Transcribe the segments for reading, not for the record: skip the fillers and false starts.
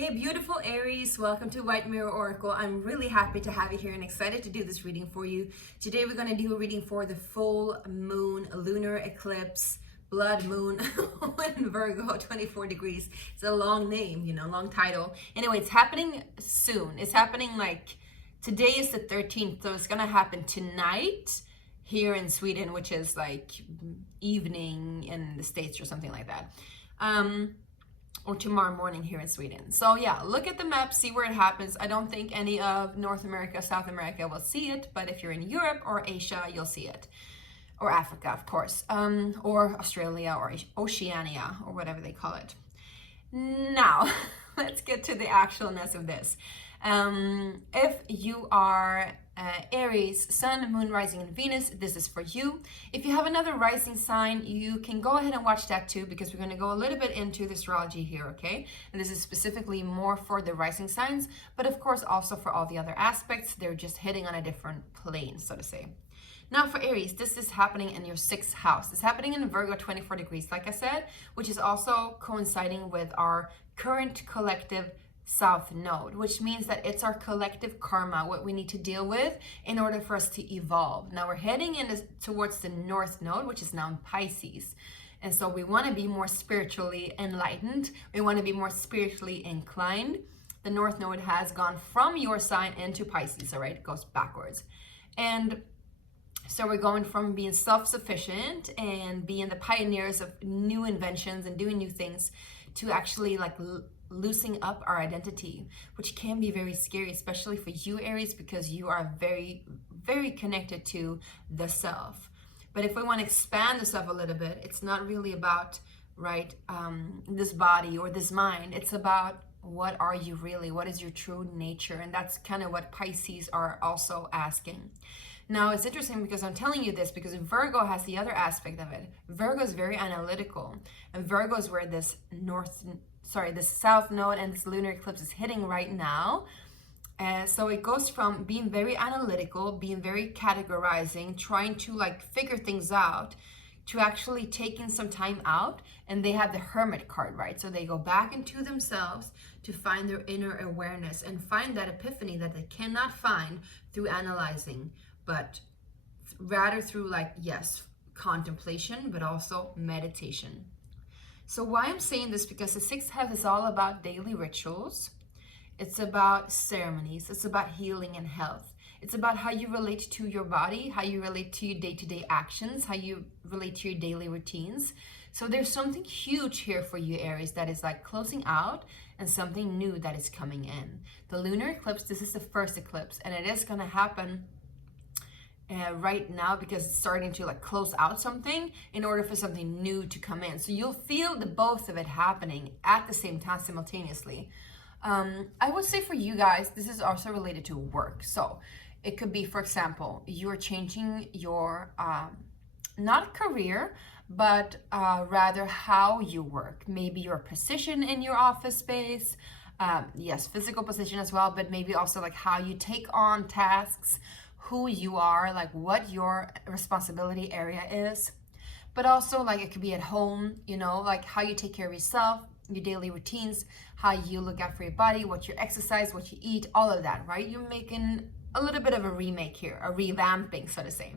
Hey beautiful Aries, welcome to White Mirror Oracle. I'm really happy to have you here and excited to do this reading for you. Today we're going to do a reading for the full moon, lunar eclipse, blood moon in Virgo, 24 degrees. It's a long name, long title. Anyway, it's happening soon. It's happening like, today is the 13th, so it's going to happen tonight here in Sweden, which is like evening in the States or something like that. Or tomorrow morning here in Sweden. So yeah, look at the map, see where it happens. I don't think any of North America, South America will see it, but if you're in Europe or Asia, you'll see it. Or Africa, of course, or Australia or Oceania or whatever they call it. Now, let's get to the actualness of this. If you are Aries, Sun, Moon, Rising, and Venus, this is for you. If you have another rising sign, you can go ahead and watch that too, because we're going to go a little bit into the astrology here, okay? And this is specifically more for the rising signs, but of course also for all the other aspects. They're just hitting on a different plane, so to say. Now for Aries, this is happening in your 6th house. It's happening in Virgo, 24 degrees, like I said, which is also coinciding with our current collective South Node, which means that it's our collective karma, what we need to deal with in order for us to evolve. Now we're heading towards the North Node, which is now in Pisces. And so we want to be more spiritually enlightened. We want to be more spiritually inclined. The North Node has gone from your sign into Pisces, all right? It goes backwards. And so we're going from being self-sufficient and being the pioneers of new inventions and doing new things to actually like loosening up our identity, which can be very scary, especially for you, Aries, because you are very, very connected to the self. But if we want to expand the self a little bit, it's not really about, right, this body or this mind. It's about what are you really? What is your true nature? And that's kind of what Pisces are also asking. Now, it's interesting because I'm telling you this because Virgo has the other aspect of it. Virgo is very analytical, and Virgo is where this the South Node and this lunar eclipse is hitting right now. So it goes from being very analytical, being very categorizing, trying to like figure things out, to actually taking some time out. And they have the Hermit card, right? So they go back into themselves to find their inner awareness and find that epiphany that they cannot find through analyzing, but rather through like, yes, contemplation, but also meditation. So why I'm saying this, because the 6th house is all about daily rituals. It's about ceremonies. It's about healing and health. It's about how you relate to your body, how you relate to your day-to-day actions, how you relate to your daily routines. So there's something huge here for you, Aries, that is like closing out and something new that is coming in. The lunar eclipse, this is the first eclipse, and it is going to happen right now because it's starting to like close out something in order for something new to come in. So you'll feel the both of it happening at the same time simultaneously. I would say for you guys, this is also related to work. So it could be, for example, you're changing your, not career, but rather how you work. Maybe your position in your office space, yes, physical position as well, but maybe also like how you take on tasks, who you are, like what your responsibility area is. But also like it could be at home, like how you take care of yourself, your daily routines, how you look out for your body, what you exercise, what you eat, all of that, right? You're making a little bit of a remake here, a revamping, so to say.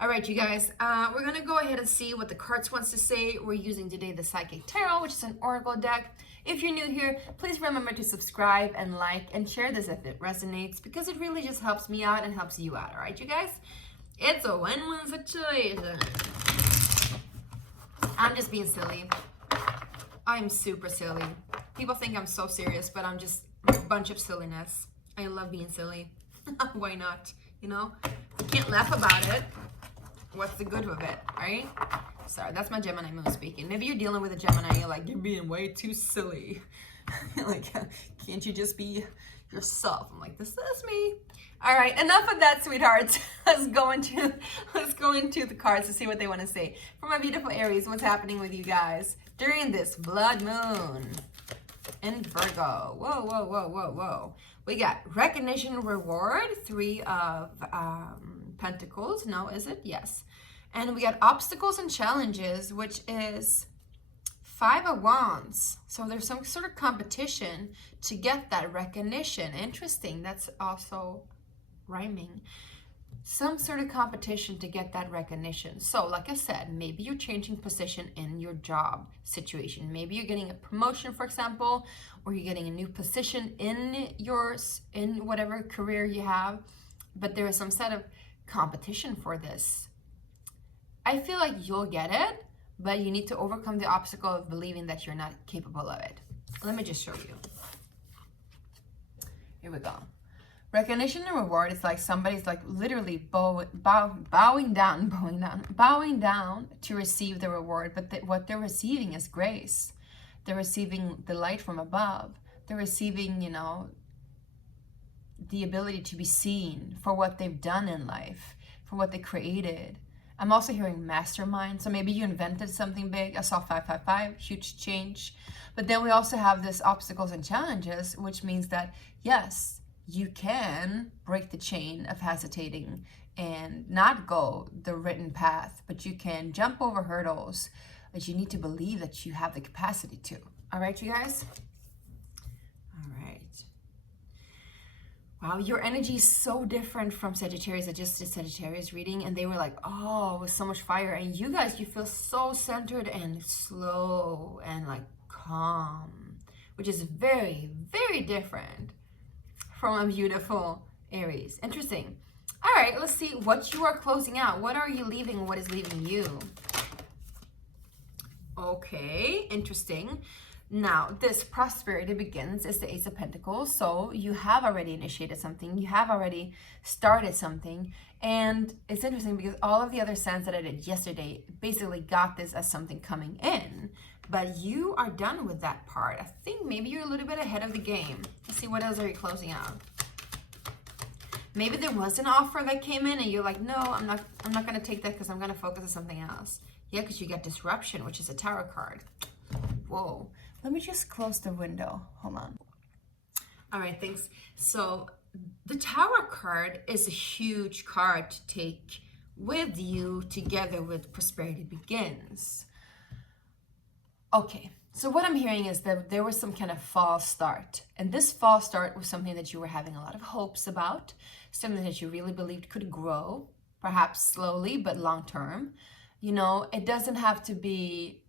All right, you guys, we're gonna go ahead and see what the cards wants to say. We're using today the Psychic Tarot, which is an oracle deck. If you're new here, please remember to subscribe and like and share this if it resonates, because it really just helps me out and helps you out, all right, you guys? It's a win-win situation. I'm just being silly. I'm super silly. People think I'm so serious, but I'm just a bunch of silliness. I love being silly. Why not? If you can't laugh about it, what's the good of it, right? Sorry, that's my Gemini moon speaking. Maybe you're dealing with a Gemini, you're like, you're being way too silly. Like, can't you just be yourself? I'm like, this is me. All right, enough of that, sweethearts. Let's go into the cards to see what they want to say. For my beautiful Aries, what's happening with you guys during this blood moon in Virgo? Whoa, whoa, whoa, whoa, whoa. We got recognition, reward, 3 of Pentacles. No, is it? Yes. And we got obstacles and challenges, which is Five of Wands. So there's some sort of competition to get that recognition. Interesting. That's also rhyming. Some sort of competition to get that recognition. So like I said, maybe you're changing position in your job situation. Maybe you're getting a promotion, for example, or you're getting a new position in whatever career you have, but there is some sort of competition for this. I feel like you'll get it, but you need to overcome the obstacle of believing that you're not capable of it. Let me just show you. Here we go. Recognition and reward is like somebody's like literally bowing down to receive the reward, but what they're receiving is grace. They're receiving the light from above. They're receiving, you know, the ability to be seen for what they've done in life, for what they created. I'm also hearing mastermind. So maybe you invented something big. I saw 555, huge change. But then we also have this obstacles and challenges, which means that, yes, you can break the chain of hesitating and not go the written path, but you can jump over hurdles, but you need to believe that you have the capacity to. All right, you guys? All right. Wow, your energy is so different from Sagittarius. I just did Sagittarius reading and they were like, oh, with so much fire. And you guys, you feel so centered and slow and like calm, which is very, very different from a beautiful Aries. Interesting. All right, let's see what you are closing out. What are you leaving? What is leaving you? Okay, interesting. Now, this prosperity begins is the Ace of Pentacles. So you have already initiated something. You have already started something. And it's interesting because all of the other signs that I did yesterday basically got this as something coming in. But you are done with that part. I think maybe you're a little bit ahead of the game. Let's see, what else are you closing out? Maybe there was an offer that came in and you're like, no, I'm not going to take that because I'm going to focus on something else. Yeah, because you get disruption, which is a tarot card. Whoa. Let me just close the window. Hold on. All right, thanks. So the Tower card is a huge card to take with you together with Prosperity Begins. Okay, so what I'm hearing is that there was some kind of false start. And this false start was something that you were having a lot of hopes about, something that you really believed could grow, perhaps slowly, but long term. You know, it doesn't have to be,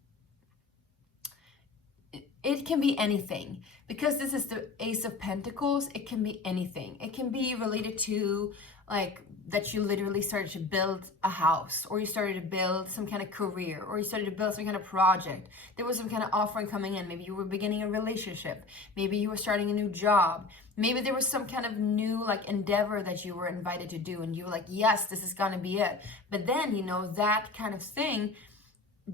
it can be anything. Because this is the Ace of Pentacles, it can be anything. It can be related to like that you literally started to build a house, or you started to build some kind of career, or you started to build some kind of project. There was some kind of offering coming in. Maybe you were beginning a relationship. Maybe you were starting a new job. Maybe there was some kind of new like endeavor that you were invited to do and you were like, yes, this is gonna be it. But then, you know, that kind of thing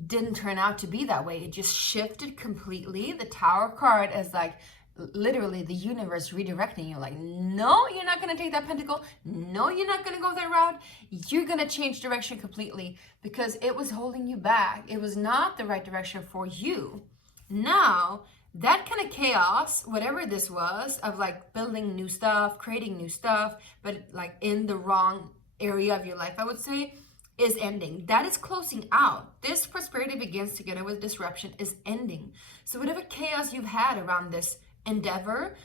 didn't turn out to be that way. It just shifted completely. The Tower card is like literally the universe redirecting you, like, no, you're not going to take that pentacle. No, you're not going to go that route. You're going to change direction completely because it was holding you back. It was not the right direction for you. Now, that kind of chaos, whatever this was, of like building new stuff, creating new stuff, but like in the wrong area of your life, I would say, is ending. That is closing out. This Prosperity Begins together with disruption is ending. So whatever chaos you've had around this endeavor,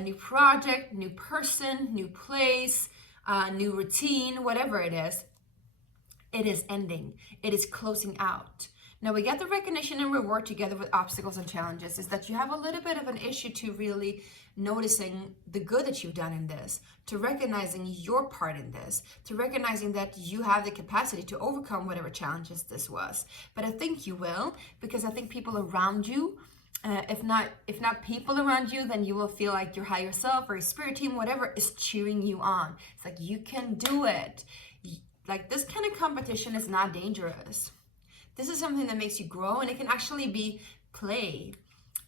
new project, new person, new place, new routine, whatever it is ending. It is closing out. Now we get the recognition and reward together with obstacles and challenges is that you have a little bit of an issue to really noticing the good that you've done in this, to recognizing your part in this, to recognizing that you have the capacity to overcome whatever challenges this was. But I think you will, because I think people around you, if not people around you, then you will feel like your higher self or your spirit team, whatever, is cheering you on. It's like, you can do it. Like, this kind of competition is not dangerous. This is something that makes you grow, and it can actually be play.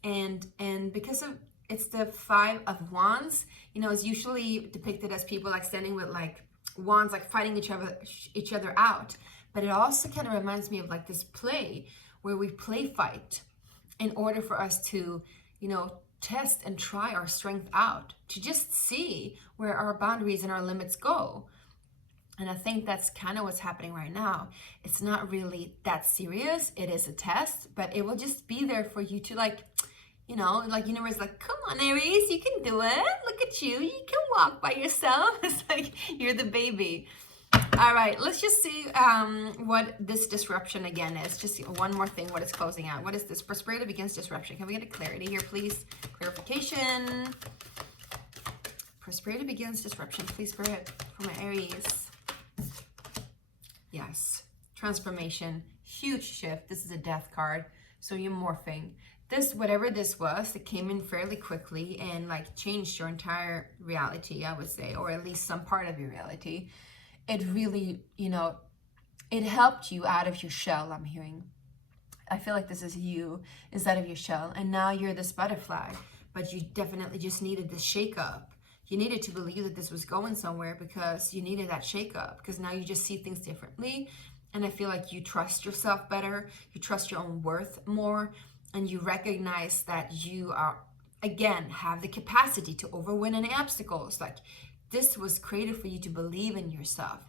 And because of it's the Five of Wands, you know, it's usually depicted as people like standing with like wands, like fighting each other out. But it also kind of reminds me of like this play where we play fight in order for us to, you know, test and try our strength out, to just see where our boundaries and our limits go. And I think that's kind of what's happening right now. It's not really that serious. It is a test, but it will just be there for you to like, you know, like universe, like, come on, Aries, you can do it. Look at you. You can walk by yourself. It's like you're the baby. All right, let's just see what this disruption again is. Just one more thing, what it's closing out. What is this? Prosperity begins disruption. Can we get a clarity here, please? Clarification. Prosperity begins disruption. Please, Spirit, for my Aries. Yes. Transformation. Huge shift. This is a death card. So you're morphing. This, whatever this was, it came in fairly quickly and like changed your entire reality, I would say, or at least some part of your reality. It really, you know, it helped you out of your shell, I'm hearing. I feel like this is you instead of your shell. And now you're this butterfly, but you definitely just needed this shake up. You needed to believe that this was going somewhere because you needed that shake up, because now you just see things differently. And I feel like you trust yourself better. You trust your own worth more. And you recognize that you are, again, have the capacity to overwin any obstacles. Like, this was created for you to believe in yourself.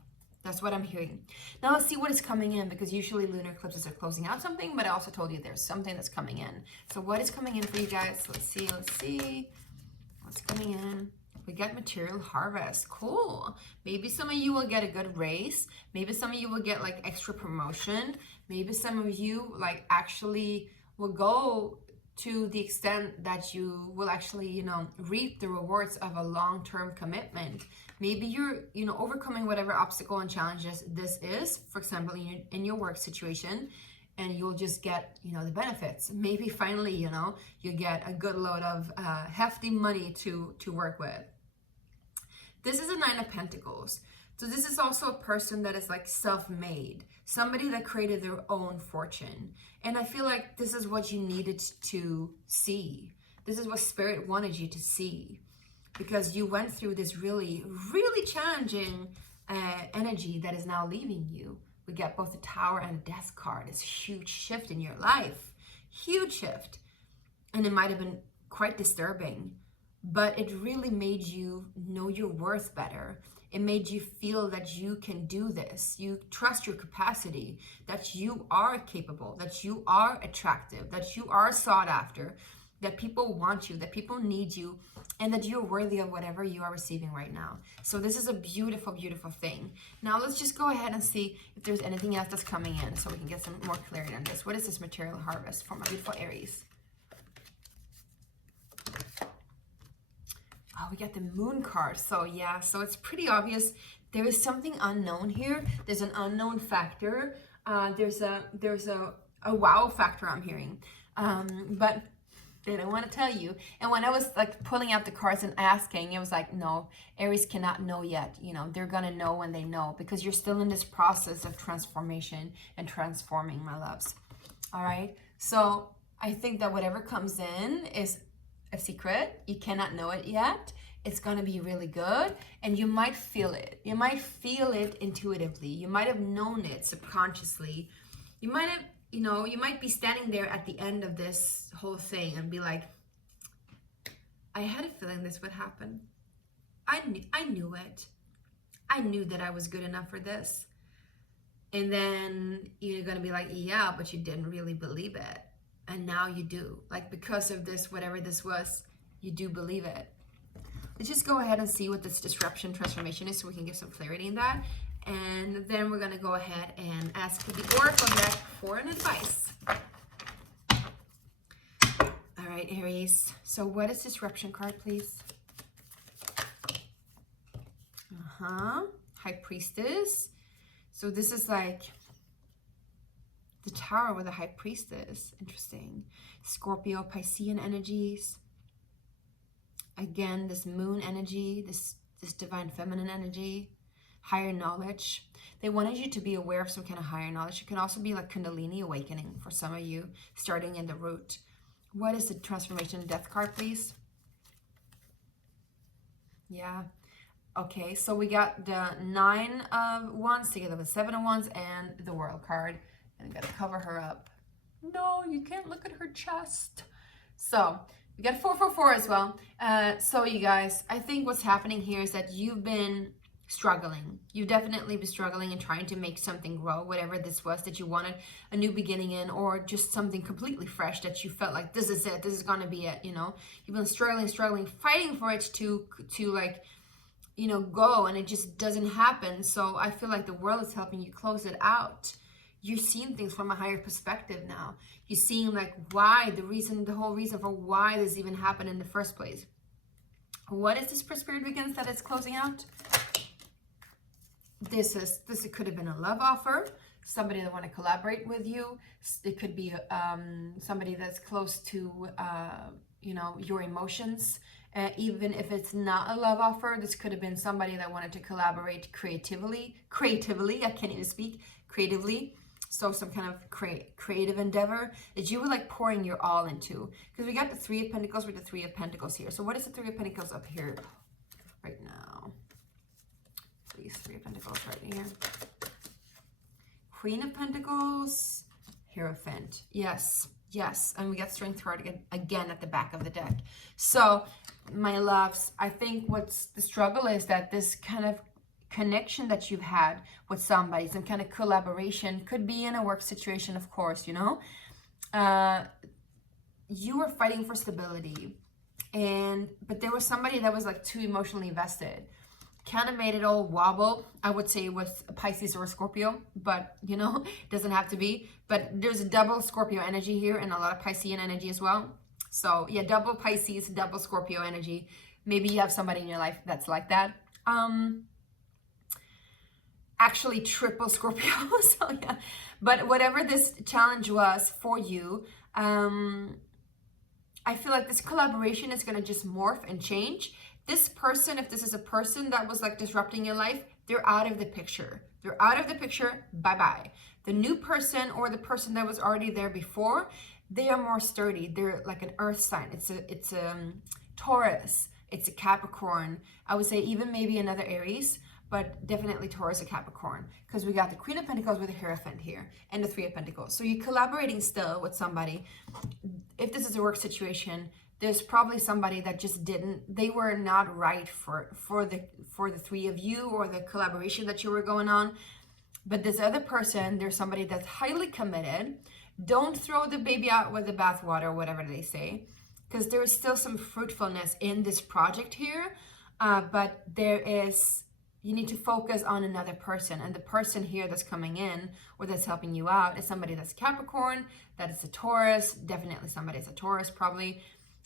That's what I'm hearing. Now let's see what is coming in, because usually lunar eclipses are closing out something, but I also told you there's something that's coming in. So what is coming in for you guys? Let's see what's coming in. We got material harvest. Cool. Maybe some of you will get a good raise. Maybe some of you will get like extra promotion. Maybe some of you like actually will go to the extent that you will actually, you know, reap the rewards of a long-term commitment. Maybe you're, you know, overcoming whatever obstacle and challenges this is, for example, in your work situation, and you'll just get, you know, the benefits. Maybe finally, you know, you get a good load of hefty money to work with. This is a 9 of Pentacles. So this is also a person that is like self-made, somebody that created their own fortune. And I feel like this is what you needed to see. This is what Spirit wanted you to see, because you went through this really, really challenging energy that is now leaving you. We get both the Tower and the Death card. It's a huge shift in your life, huge shift. And it might have been quite disturbing, but it really made you know your worth better. It made you feel that you can do this. You trust your capacity, that you are capable, that you are attractive, that you are sought after, that people want you, that people need you, and that you're worthy of whatever you are receiving right now. So this is a beautiful, beautiful thing. Now let's just go ahead and see if there's anything else that's coming in so we can get some more clarity on this. What is this material harvest for my beautiful Aries? Oh, we got the Moon card. So yeah, so it's pretty obvious. There is something unknown here. There's an unknown factor. There's a wow factor I'm hearing. But they don't want to tell you. And when I was like pulling out the cards and asking, it was like, no, Aries cannot know yet. You know, they're going to know when they know, because you're still in this process of transformation and transforming, my loves. All right. So I think that whatever comes in is a secret. You cannot know it yet. It's going to be really good, and you might feel it. You might feel it intuitively. You might have known it subconsciously. You might have, you know, you might be standing there at the end of this whole thing and be like, I had a feeling this would happen. I knew it. I knew that I was good enough for this. And then you're going to be like, yeah, but you didn't really believe it. And now you do. Like, because of this, whatever this was, you do believe it. Let's just go ahead and see what this disruption transformation is so we can get some clarity in that. And then we're going to go ahead and ask the Oracle deck for an advice. All right, Aries. So what is disruption card, please? High Priestess. So this is like the Tower with a High Priestess. Interesting. Scorpio, Piscean energies. Again, this moon energy, this divine feminine energy. Higher knowledge. They wanted you to be aware of some kind of higher knowledge. It can also be like Kundalini awakening for some of you, starting in the root. What is the transformation death card, please? Yeah. Okay, so we got the 9 of Wands together with 7 of Wands and the World card. And we gotta cover her up. No, you can't look at her chest. So we got 444 as well. So you guys, I think what's happening here is that you've been struggling. You definitely be struggling and trying to make something grow, whatever this was that you wanted a new beginning in, or just something completely fresh that you felt like this is it, this is gonna be it, you know. You've been struggling, fighting for it to like, you know, go, and it just doesn't happen. So I feel like the world is helping you close it out. You're seeing things from a higher perspective now. You're seeing like why, the whole reason for why this even happened in the first place. What is this for Spirit Begins that it's closing out? This could have been a love offer, somebody that want to collaborate with you. It could be somebody that's close to you know, your emotions. Even if it's not a love offer, this could have been somebody that wanted to collaborate creatively. I can't even speak. Creatively. So some kind of creative endeavor that you were like pouring your all into. Because we got the Three of Pentacles with the Three of Pentacles here. So what is the Three of Pentacles up here right now? Please, Three of Pentacles right here. Queen of Pentacles, Hierophant. Yes, yes. And we got Strength card again at the back of the deck. So, my loves, I think what's the struggle is that this kind of connection that you've had with somebody, some kind of collaboration, could be in a work situation, of course, you know. You were fighting for stability, but there was somebody that was like too emotionally invested. Kind of made it all wobble, I would say, with a Pisces or a Scorpio, but you know, it doesn't have to be. But there's a double Scorpio energy here and a lot of Piscean energy as well. So yeah, double Pisces, double Scorpio energy. Maybe you have somebody in your life that's like that. Actually triple Scorpio, so yeah. But whatever this challenge was for you, I feel like this collaboration is going to just morph and change. This person, if this is a person that was like disrupting your life, they're out of the picture. They're out of the picture. Bye-bye. The new person or the person that was already there before, they are more sturdy. They're like an earth sign. It's a Taurus. It's a Capricorn. I would say even maybe another Aries, but definitely Taurus or Capricorn, because we got the Queen of Pentacles with the Hierophant here and the Three of Pentacles. So you're collaborating still with somebody. If this is a work situation, there's probably somebody that just they were not right for the three of you or the collaboration that you were going on. But this other person, there's somebody that's highly committed. Don't throw the baby out with the bathwater, whatever they say, because there is still some fruitfulness in this project here. But you need to focus on another person, and the person here that's coming in or that's helping you out is somebody that's Capricorn, that is a Taurus, definitely somebody that's a Taurus probably,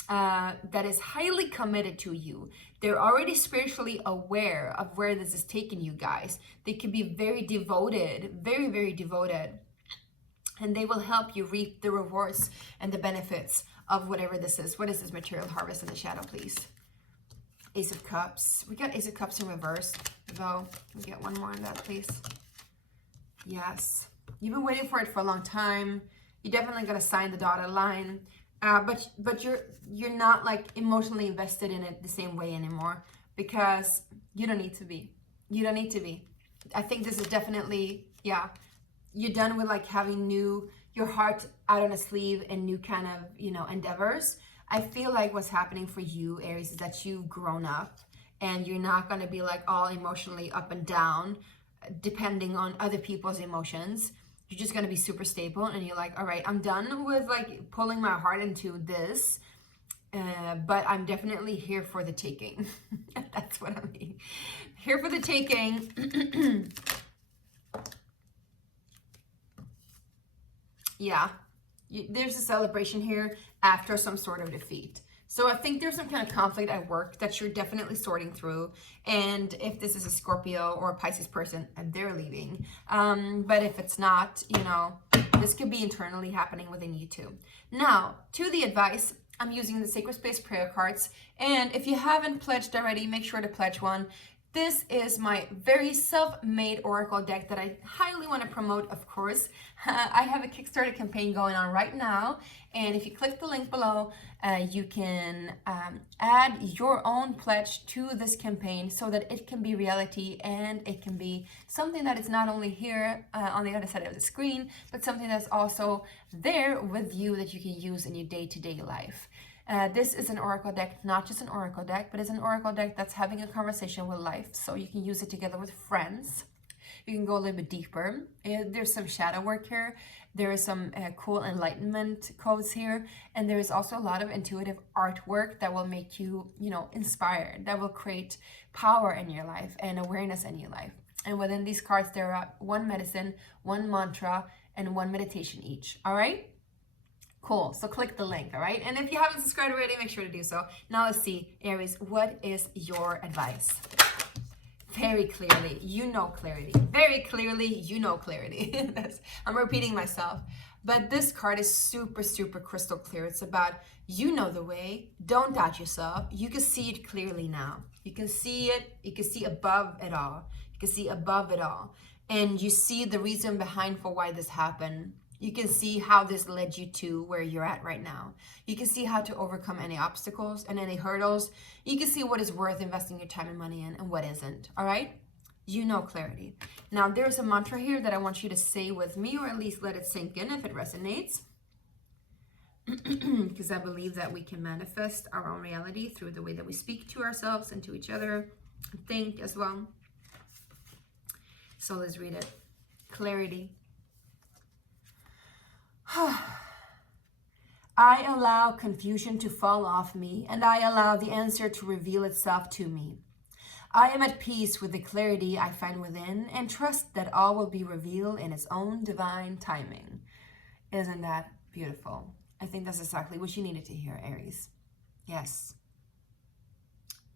that is highly committed to you. They're already spiritually aware of where this is taking you guys. They could be very devoted, very, very devoted, and they will help you reap the rewards and the benefits of whatever this is. What is this material harvest in the shadow, please? Ace of Cups. We got Ace of Cups in reverse, though. We get one more on that, please. Yes. You've been waiting for it for a long time. You're definitely going to sign the dotted line. But you're not like emotionally invested in it the same way anymore, because you don't need to be. You don't need to be. I think this is definitely, yeah, you're done with like having your heart out on a sleeve and new kind of, you know, endeavors. I feel like what's happening for you, Aries, is that you've grown up and you're not going to be like all emotionally up and down depending on other people's emotions. You're just going to be super stable, and you're like, all right, I'm done with like pulling my heart into this, but I'm definitely here for the taking. That's what I mean. Here for the taking. Yeah. There's a celebration here after some sort of defeat. So I think there's some kind of conflict at work that you're definitely sorting through. And if this is a Scorpio or a Pisces person, they're leaving. But if it's not, you know, this could be internally happening within you too. Now, to the advice, I'm using the Sacred Space prayer cards. And if you haven't pledged already, make sure to pledge one. This is my very self-made oracle deck that I highly want to promote, of course. I have a Kickstarter campaign going on right now, and if you click the link below, you can add your own pledge to this campaign so that it can be reality, and it can be something that is not only here on the other side of the screen, but something that's also there with you that you can use in your day-to-day life. This is an oracle deck, not just an oracle deck, but it's an oracle deck that's having a conversation with life. So you can use it together with friends. You can go a little bit deeper. There's some shadow work here. There is some cool enlightenment codes here. And there is also a lot of intuitive artwork that will make you, inspired, that will create power in your life and awareness in your life. And within these cards, there are one medicine, one mantra, and one meditation each. All right? Cool. So click the link. All right? And if you haven't subscribed already, make sure to do so. Now let's see, Aries, what is your advice? Very clearly, you know clarity. Very clearly, you know clarity. I'm repeating myself. But this card is super, super crystal clear. It's about, you know the way. Don't doubt yourself. You can see it clearly now. You can see it. You can see above it all. You can see above it all. And you see the reason behind for why this happened. You can see how this led you to where you're at right now. You can see how to overcome any obstacles and any hurdles. You can see what is worth investing your time and money in and what isn't, all right? You know clarity. Now, there's a mantra here that I want you to say with me, or at least let it sink in if it resonates. Because I believe that we can manifest our own reality through the way that we speak to ourselves and to each other, and think as well. So let's read it. Clarity. I allow confusion to fall off me, and I allow the answer to reveal itself to me. I am at peace with the clarity I find within and trust that all will be revealed in its own divine timing. Isn't that beautiful? I think that's exactly what you needed to hear, Aries. Yes.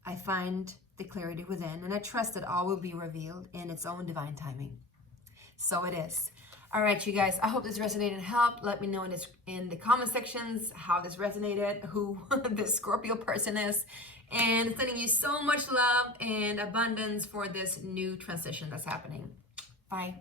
I find the clarity within and I trust that all will be revealed in its own divine timing. So it is. All right, you guys, I hope this resonated and helped. Let me know in the comment sections how this resonated, who this Scorpio person is. And sending you so much love and abundance for this new transition that's happening. Bye.